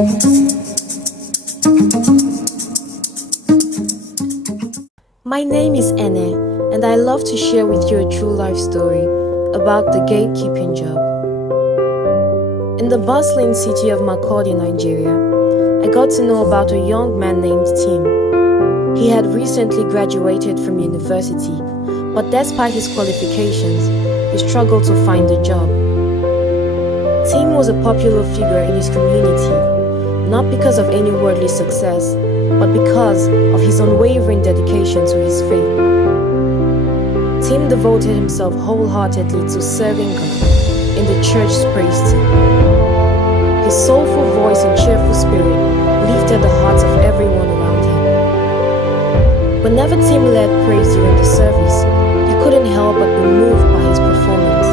My name is Ene, and I love to share with you a true life story about the gatekeeping job. In the bustling city of Makurdi, Nigeria, I got to know about a young man named Tim. He had recently graduated from university, but despite his qualifications, he struggled to find a job. Tim was a popular figure in his community, not because of any worldly success, but because of his unwavering dedication to his faith. Tim devoted himself wholeheartedly to serving God in the church's praise team. His soulful voice and cheerful spirit lifted the hearts of everyone around him. Whenever Tim led praise during the service, you couldn't help but be moved by his performance.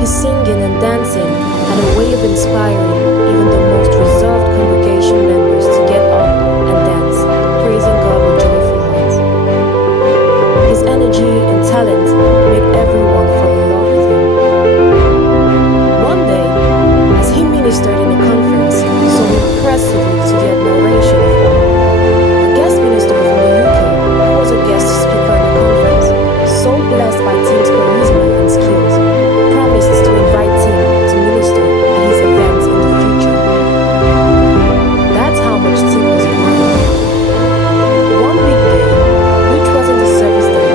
His singing and dancing had a way of inspiring even the most reserved congregation members to get up and dance, praising God with joyful hearts. His energy and talent made everyone fall in love with him. One day, as he ministered in a conference so impressively to the admiration of all, a guest minister from the UK, who was a guest speaker in the conference, so blessed by Tim's charisma and skills, promised to invite Tim to minister at his events in the future. That's how much Tim was admired. One weekday, which wasn't a service day,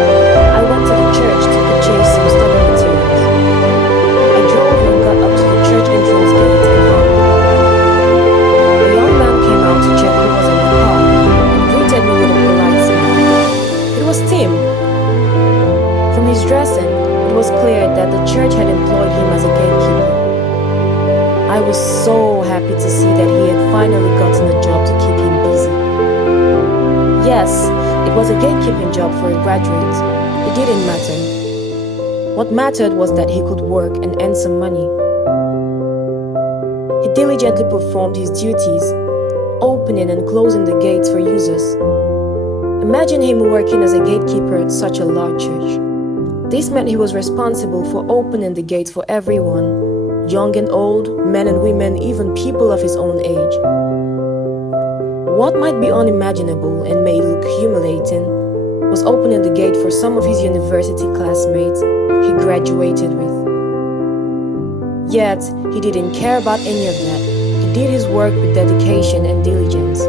I went to the church to purchase some study materials. I drove and got up to the church entrance gate and knocked. A young man came out to check who was in the car and greeted me with a polite smile. It was Tim. From his dressing, it was clear that the church had employed him as a gatekeeper. I was so happy to see that he had finally gotten a job to keep him busy. Yes, it was a gatekeeping job for a graduate. It didn't matter. What mattered was that he could work and earn some money. He diligently performed his duties, opening and closing the gates for users. Imagine him working as a gatekeeper at such a large church. This meant he was responsible for opening the gates for everyone, young and old, men and women, even people of his own age. What might be unimaginable and may look humiliating was opening the gate for some of his university classmates he graduated with. Yet, he didn't care about any of that. He did his work with dedication and diligence.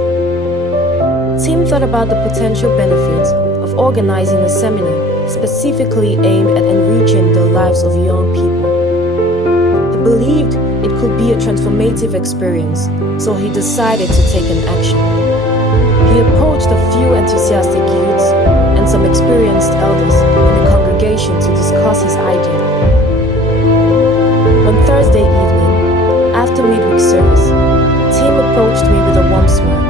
Tim thought about the potential benefits of organizing a seminar specifically aimed at enriching the lives of young people. He believed it could be a transformative experience, so he decided to take an action. He approached a few enthusiastic youths and some experienced elders in the congregation to discuss his idea. One Thursday evening, after midweek service, Tim approached me with a warm smile.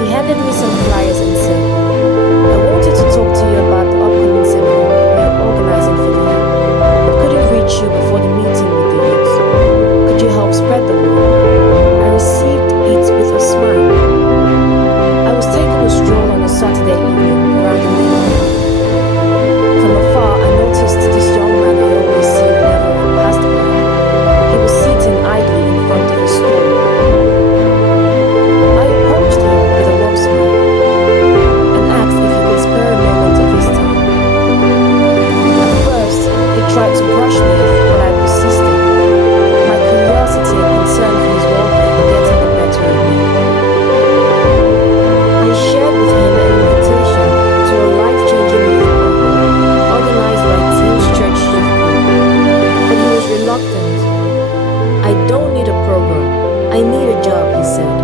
He handed me some flyers and said, "I wanted to talk to you about the upcoming seminar we are organizing for the youth, but couldn't reach you before the meeting with the youth. Could you help spread the word?" I received it with a smile. I was taking a stroll on a Saturday evening around the neighborhood. From afar, I noticed this young man I always see whenever I passed by. He was sitting idly in front of a store. I approached him with a warm smile and asked if he could spare a moment of his time. At first, he tried to brush me off, but I persisted. My curiosity and concern for his well-being getting the better of me. I shared with him an invitation to a life-changing youth program organized by Tim's church youth group, but he was reluctant. "I don't need a program. I need a job," he said,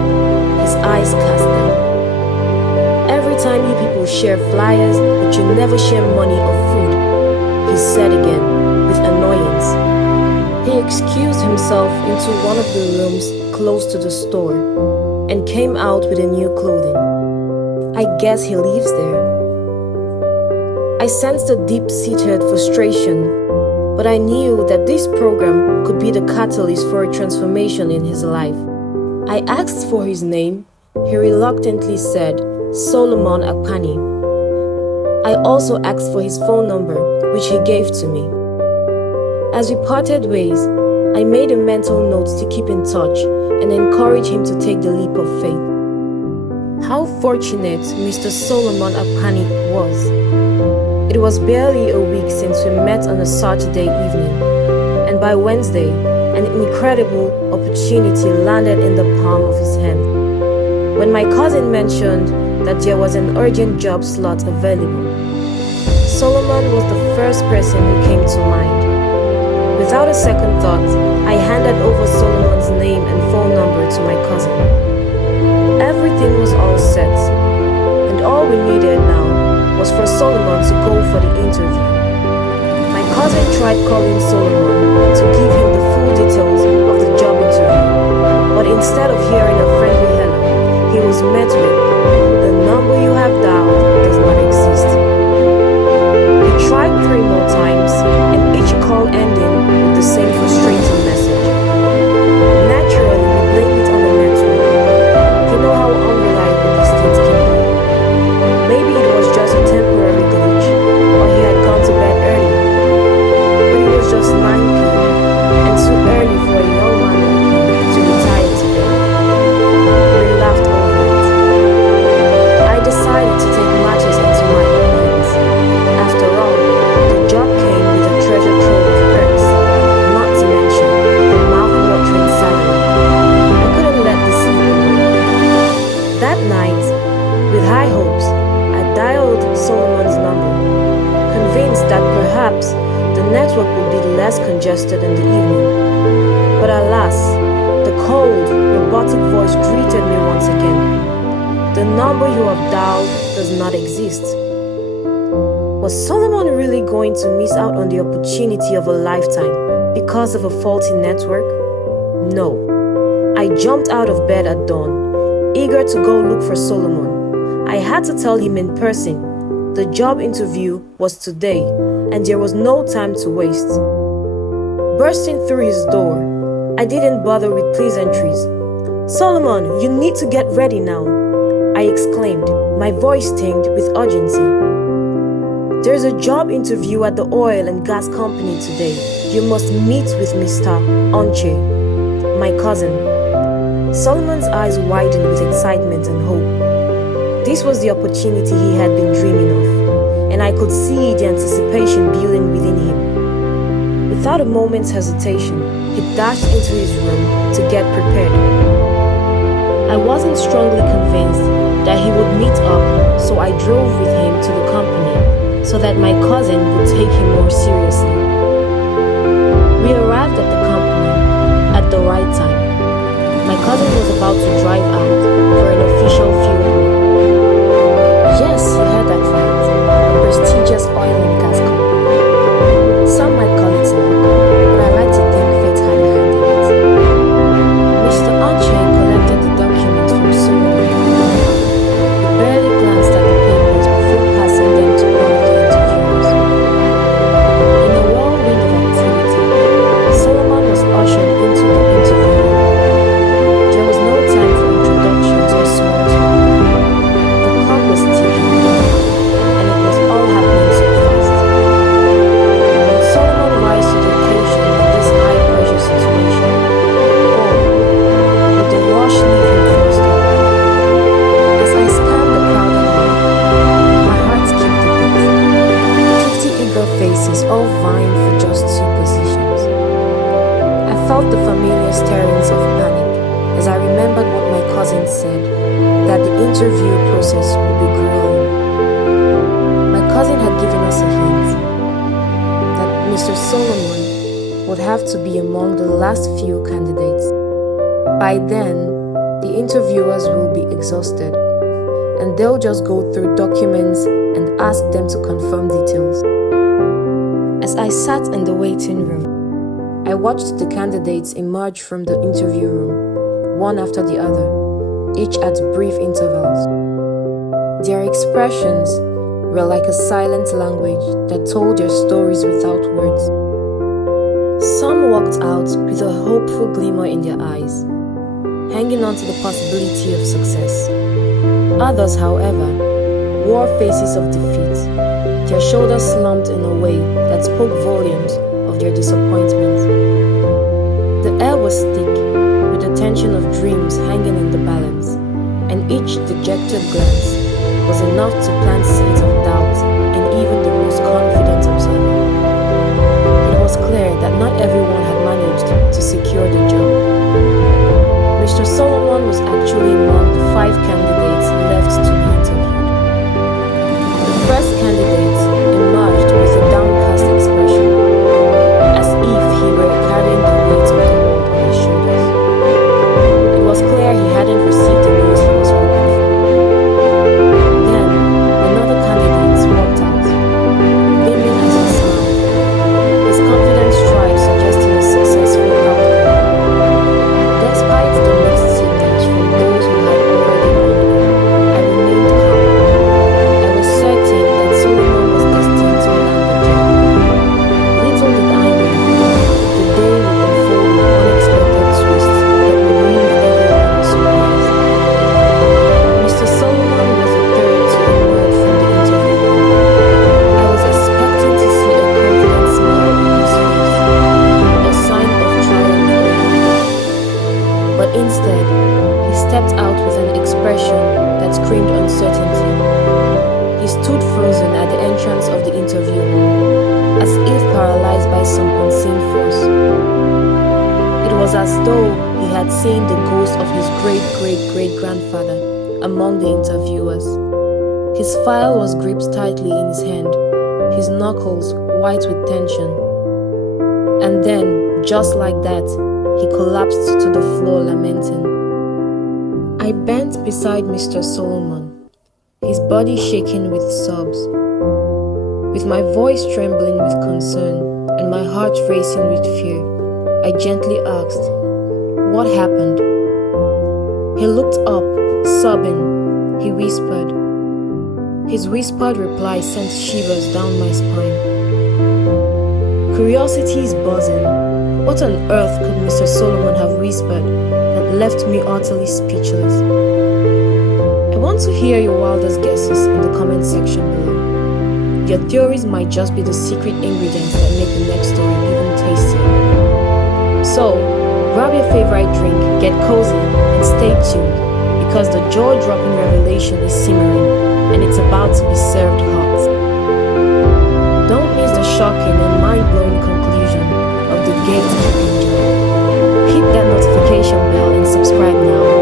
his eyes cast down. "Every time you people share flyers, but you never share money or food," he said again, with annoyance. He excused himself into one of the rooms close to the store and came out with a new clothing. I guess he lives there. I sensed a deep-seated frustration, but I knew that this program could be the catalyst for a transformation in his life. I asked for his name. He reluctantly said, Solomon Akani. I also asked for his phone number, which he gave to me. As we parted ways, I made a mental note to keep in touch and encourage him to take the leap of faith. How fortunate Mr. Solomon Apani was. It was barely a week since we met on a Saturday evening, and by Wednesday, an incredible opportunity landed in the palm of his hand. When my cousin mentioned that there was an urgent job slot available, Solomon was the first person who came to mind. Without a second thought, I handed over Solomon's name and phone number to my cousin. Everything was all set, and all we needed now was for Solomon to go for the interview. My cousin tried calling Solomon to give him the full details of the job interview, but instead of hearing a friendly hello, he was met with, "The number you have dialed does not exist." He tried 3 more times, and each call ending with the same frustrating message. Naturally, we blamed it on the network. You know how unreliable these things can be. Maybe it was just a temporary glitch, or he had gone to bed early. But it was just 9 p.m. and too early for a young man like him to retire today. We laughed over it. I decided to take matters into my own hands. After all, the job came with a treasure trove of perks, not to mention the mouth-watering salary. I couldn't let this slip away. That night, with high hopes, I dialed Solomon's number, convinced that perhaps the network would be less congested in the evening. But alas, the cold, robotic voice greeted me once again. "The number you have dialed does not exist." Was Solomon really going to miss out on the opportunity of a lifetime because of a faulty network? No. I jumped out of bed at dawn, eager to go look for Solomon. I had to tell him in person. The job interview was today, and there was no time to waste. Bursting through his door, I didn't bother with pleasantries. "Solomon, you need to get ready now," I exclaimed, my voice tinged with urgency. "There's a job interview at the oil and gas company today. You must meet with Mr. Onche, my cousin." Solomon's eyes widened with excitement and hope. This was the opportunity he had been dreaming of, and I could see the anticipation building within him. Without a moment's hesitation, he dashed into his room to get prepared. I wasn't strongly convinced that he would meet up, so I drove with him to the company so that my cousin would take him more seriously. We arrived at the company at the right time. My cousin was about to drive out for an official field work. Yes, you heard that right. A prestigious oil and gas company. Some might call it luck, but I like to think fate had a hand in it. Mr. Onche collected the documents from Solomon. He barely glanced at the papers before passing them to one of the interviewers. In a whirlwind of activity, Solomon was ushered into the interview room. There was no time for introductions or small talk. The clock was ticking, and it was all happening so fast. But Solomon rise to the occasion in this high-pressure situation? Or would the rush leave him flustered? As I scanned the crowded hall, my heart skipped a beat. 50 eager faces, all vying for just 2 positions. I felt the familiar stirrings of panic as I remembered what my cousin said, that the interview process would be grueling. My cousin had given us a hint that Mr. Solomon would have to be among the last few candidates. By then, the interviewers will be exhausted, and they'll just go through documents and ask them to confirm details. As I sat in the waiting room, I watched the candidates emerge from the interview room, one after the other, each at brief intervals. Their expressions were like a silent language that told their stories without words. Some walked out with a hopeful glimmer in their eyes, hanging on to the possibility of success. Others, however, wore faces of defeat, their shoulders slumped in a way that spoke volumes of their disappointment. The air was thick with the tension of dreams hanging in the balance, and each dejected glance was enough to plant seeds of doubt in even the most confident observer. It was clear that not everyone had managed to secure the job. Mr. Solomon was actually among the 5 candidates left to be interviewed. The first candidate emerged with a downcast expression, as if he were carrying the weight of the world on his shoulders. It was clear he hadn't received the news he was hoping for. Then, another candidate walked out, beaming as he smiled, his confident stride suggesting a successful outcome. Despite the mixed signals from those who had already gone in, I remained calm. I was certain that Solomon was destined to land the job. Little did I know, the day would unfold with unexpected twists that would leave everyone surprised. Mr. Solomon was the third to emerge from the interview room. I was expecting to see a confident smile on his face, a sign of triumph. But instead, he stepped out with an expression that screamed uncertainty. He stood frozen at the entrance of the interview room, as if paralyzed by some unseen force. It was as though he had seen the ghost of his great-great-great-grandfather among the interviewers. His file was gripped tightly in his hand, his knuckles white with tension. And then, just like that, he collapsed to the floor lamenting. I bent beside Mr. Solomon, his body shaking with sobs. With my voice trembling with concern and my heart racing with fear, I gently asked, "What happened?" He looked up, sobbing. He whispered. His whispered reply sent shivers down my spine. Curiosity is buzzing. What on earth could Mr. Solomon have whispered that left me utterly speechless? I want to hear your wildest guesses in the comment section below. Your theories might just be the secret ingredients that make the next story even tastier. So, grab your favorite drink, get cozy, and stay tuned, because the jaw-dropping revelation is simmering, and it's about to be served hot. Don't miss the shocking and mind-blowing conclusion of the Gatekeeping job. Hit that notification bell and subscribe now.